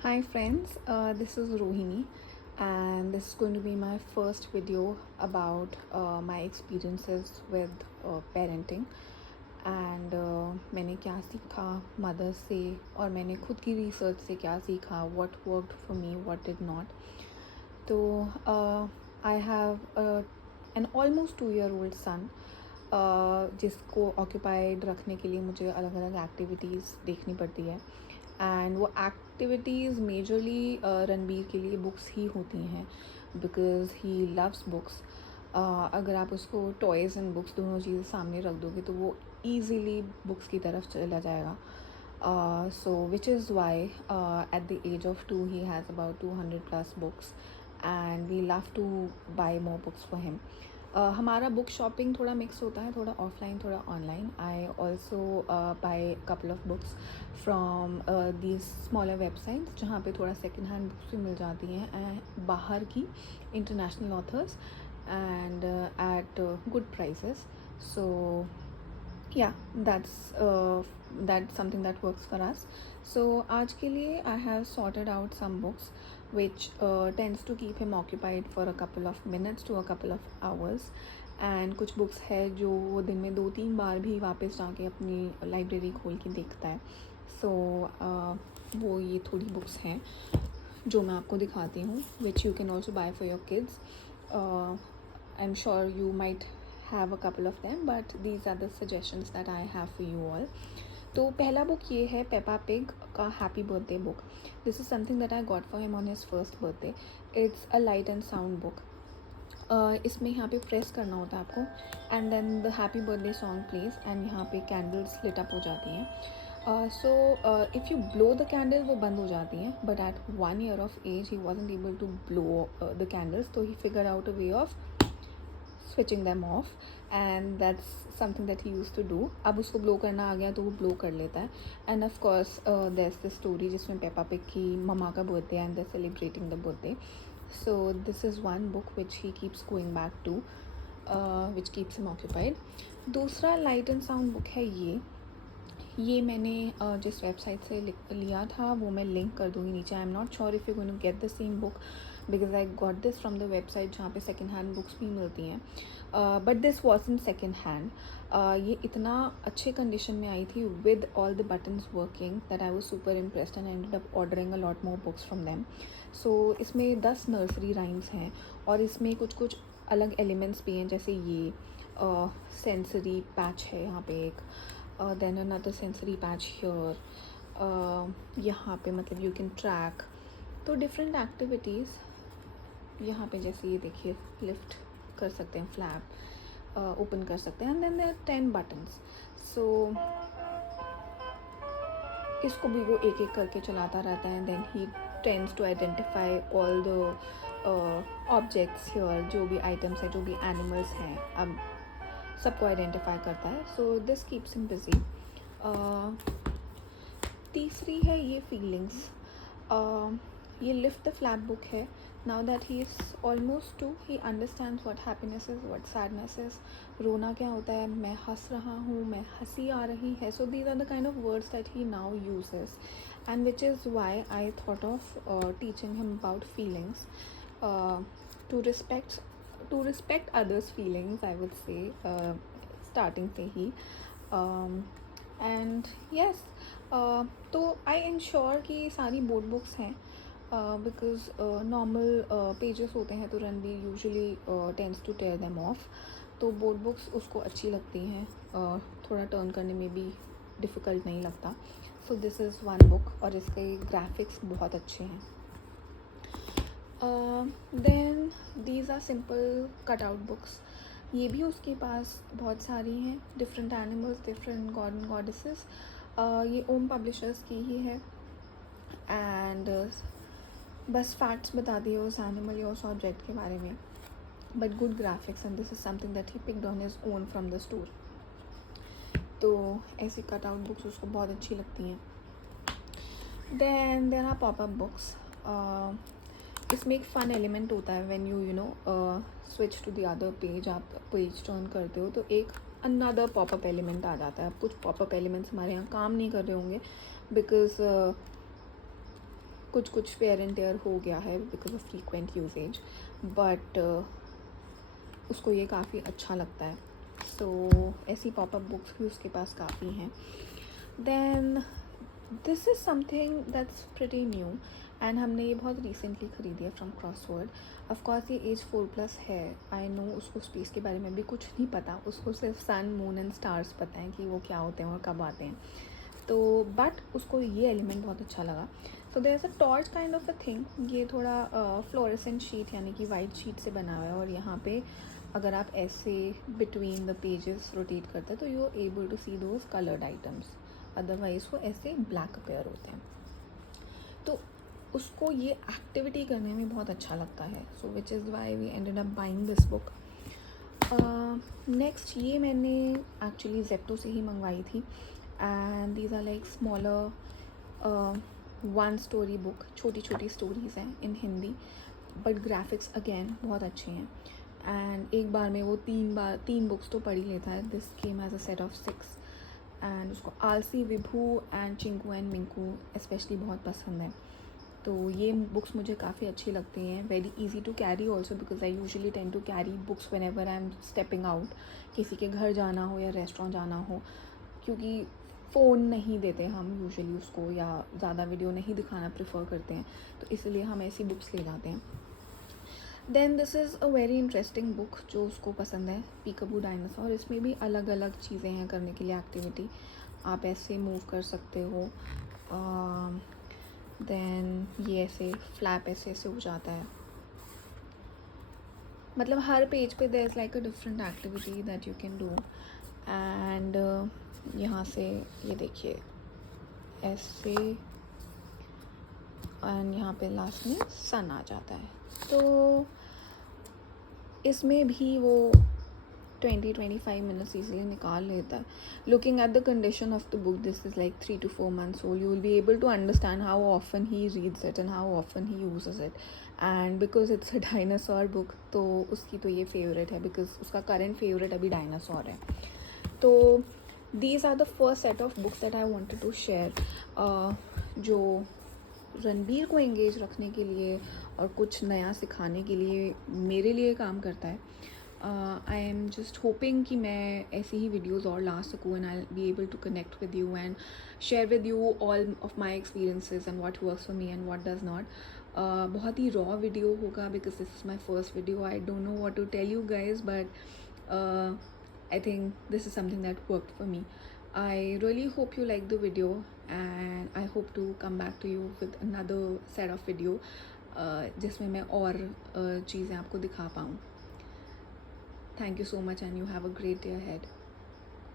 Hi friends, this is Rohini and this is going to be my first video about my experiences with parenting and मैंने क्या सीखा mother से और मैंने खुद की रिसर्च से क्या सीखा what worked for me, what did not. तो I have an almost 2-year-old son जिसको ऑक्यूपाइड रखने के लिए मुझे अलग अलग एक्टिविटीज़ देखनी पड़ती है एंड वो एक्टिविटीज़ मेजरली रणबीर के लिए बुक्स ही होती हैं बिकॉज़ ही लव्स बुक्स. अगर आप उसको टॉयज़ एंड बुक्स दोनों चीज़ें सामने रख दोगे तो वो ईज़िली बुक्स की तरफ चला जाएगा. So which is why at the age of 2 he has about 200 plus books and we love to buy more books for him. हमारा बुक शॉपिंग थोड़ा मिक्स होता है, थोड़ा ऑफलाइन थोड़ा online. I also buy couple of books from these smaller websites जहाँ पे थोड़ा second hand books भी मिल जाती हैं बाहर की international authors and at good prices. So yeah, that's something that works for us. So आज के लिए I have sorted out some books which tends to keep him occupied for a couple of minutes to a couple of hours. And कुछ books है जो वो दिन में 2-3 बार भी वापस जाके अपनी लाइब्रेरी खोल के देखता है. So वो ये थोड़ी बुक्स हैं जो मैं आपको दिखाती हूँ which you can also buy for your kids. I'm sure you might have a couple of them but these are the suggestions that I have for you all. तो पहला बुक ये है पेपा पिग का happy birthday book. This is something that I got for him on his first birthday. It's a light and sound book. इसमें यहाँ पे press करना होता है आपको and then the happy birthday song plays and यहाँ पे कैंडल्स लिट अप हो जाती हैं. So if you blow the candle वो बंद हो जाती हैं but at 1 year of age he wasn't able to blow the candles. तो he figure out a way of switching them off and that's something that he used to do. अब उसको blow करना आ गया तो वो blow कर लेता है. And of course there's the story जिसमें पेपा पिग की ममा का birthday and they're celebrating the birthday. So this is one book which he keeps going back to which keeps him occupied. दूसरा light and sound book है ये मैंने जिस website से लिया था वो मैं लिंक कर दूँगी नीचे. I am not sure if you going to get the same book because I got this from the website जहाँ पे सेकेंड हैंड बुक्स भी मिलती हैं but this was in second hand. ये इतना अच्छे कंडीशन में आई थी with all the buttons working that I was super impressed and ended up ordering a lot more books from them. So इसमें 10 नर्सरी राइम्स हैं और इसमें कुछ कुछ अलग एलिमेंट्स भी हैं जैसे ये सेंसरी पैच है यहाँ पे एक. Then another sensory patch here. यहाँ पे मतलब you can track. तो different activities यहाँ पे जैसे ये देखिए lift कर सकते हैं, flap open कर सकते हैं and then there are 10 buttons. So इसको भी वो एक एक करके चलाता रहता है. then he tends to identify all the objects here. जो भी items है जो भी animals हैं अब सबको आइडेंटिफाई करता है. So this keeps him busy. तीसरी है ये फीलिंग्स. ये लिफ्ट द फ्लैप बुक है. Now that he is almost 2 he understands what happiness is what sadness is. रोना क्या होता है, मैं हंस रहा हूँ, मैं हंसी आ रही है. So these are the kind of words that he now uses and which is why I thought of teaching him about feelings to respect others feelings, I would say, starting से ही. And yes, तो I ensure कि सारी board books हैं because normal pages होते हैं तो Ranbir usually tends to tear them off. तो board books उसको अच्छी लगती हैं, थोड़ा टर्न करने में भी डिफ़िकल्ट नहीं लगता. So this is one book और इसके ग्राफिक्स बहुत अच्छे हैं. Then these are simple cut out books. ये भी उसके पास बहुत सारी हैं, different animals, different god and goddesses. ये ओम पब्लिशर्स की ही है एंड बस फैक्ट्स बता दिए उस एनिमल या उस ऑब्जेक्ट के बारे में but good graphics and this is something that he picked on his own from the store. तो ऐसी कट आउट बुक्स उसको बहुत अच्छी लगती हैं. Then there are popup books. इसमें एक फ़न एलिमेंट होता है when you know switch to the other page. आप पेज टर्न करते हो तो एक अनदर पॉपअप एलिमेंट आ जाता है. अब कुछ पॉपअप एलिमेंट्स हमारे यहाँ काम नहीं कर रहे होंगे बिकॉज कुछ कुछ वेयर एंड टेयर हो गया है because of frequent usage, but उसको ये काफ़ी अच्छा लगता है। सो ऐसी पॉपअप बुक्स भी उसके पास काफ़ी हैं। Then this is something that's pretty new and हमने ये बहुत रिसेंटली ख़रीदी है फ्रॉम क्रॉसवर्ड। ऑफकोर्स ये एज 4+ है, आई नो। उसको स्पेस के बारे में भी कुछ नहीं पता, उसको सिर्फ सन मून एंड स्टार्स पता है कि वो क्या होते हैं और कब आते हैं। तो बट उसको ये एलिमेंट बहुत अच्छा लगा। So there is a torch kind of a thing. ये थोड़ा फ्लोरेसेंट शीट यानी कि वाइट शीट से बना हुआ है, और यहाँ पे अगर आप ऐसे बिटवीन द पेजेस रोटेट करते हैं तो you are able to see those coloured items, otherwise वो ऐसे ब्लैक अपेयर होते हैं। तो उसको ये एक्टिविटी करने में बहुत अच्छा लगता है, so which is why we ended up buying this book. Next ये मैंने एक्चुअली जेप्टो से ही मंगवाई थी, and these are like smaller 1 story book, छोटी छोटी स्टोरीज़ हैं in Hindi, but graphics again बहुत अच्छे हैं। एंड एक बार में वो 3 बुक्स तो पढ़ ही लेता है। This came as a set of 6, and उसको आलसी, Vibhu and Chinku and Minku specially बहुत पसंद है। तो ये बुक्स मुझे काफ़ी अच्छी लगती हैं, very easy to carry also, because I usually tend to carry books whenever I am stepping out, किसी के घर जाना हो या रेस्टोरेंट जाना हो, क्योंकि फ़ोन नहीं देते हम यूजुअली उसको, या ज़्यादा वीडियो नहीं दिखाना प्रेफर करते हैं, तो इसलिए हम ऐसी बुक्स ले जाते हैं। Then this is a very interesting book जो उसको पसंद है, पीकाबू डायनासोर। इसमें भी अलग अलग चीज़ें हैं करने के लिए, एक्टिविटी आप ऐसे मूव कर सकते हो, देन ये ऐसे फ्लैप ऐसे ऐसे हो जाता है, मतलब हर पेज पे there is like a different activity that you can do. And यहाँ से ये देखिए ऐसे, एंड यहाँ पे लास्ट में सन आ जाता है। तो इसमें भी वो 20-25 मिनट्स ईजिली निकाल लेता है। Looking at the condition of the book, this is like 3 to 4 months old, you will be able to understand how often he reads it and how often he uses it. And because it's a dinosaur book, तो उसकी तो ये favourite है, because उसका current favourite अभी dinosaur है। तो these are the first set of books that I wanted to share, जो रणबीर को एंगेज रखने के लिए और कुछ नया सिखाने के लिए मेरे लिए काम करता है। आई एम जस्ट होपिंग कि मैं ऐसी ही वीडियोज़ और ला सकूँ, and I be able to connect with you and share with you all of my experiences and what works for me and what does not. बहुत ही रॉ वीडियो होगा, because this is my first video. I don't know what to tell you guys, but I think this is something that worked for me. I really hope you like the video, and I hope to come back to you with another set of video जिसमें मैं और चीज़ें आपको दिखा पाऊँ. Thank you so much, and you have a great day ahead.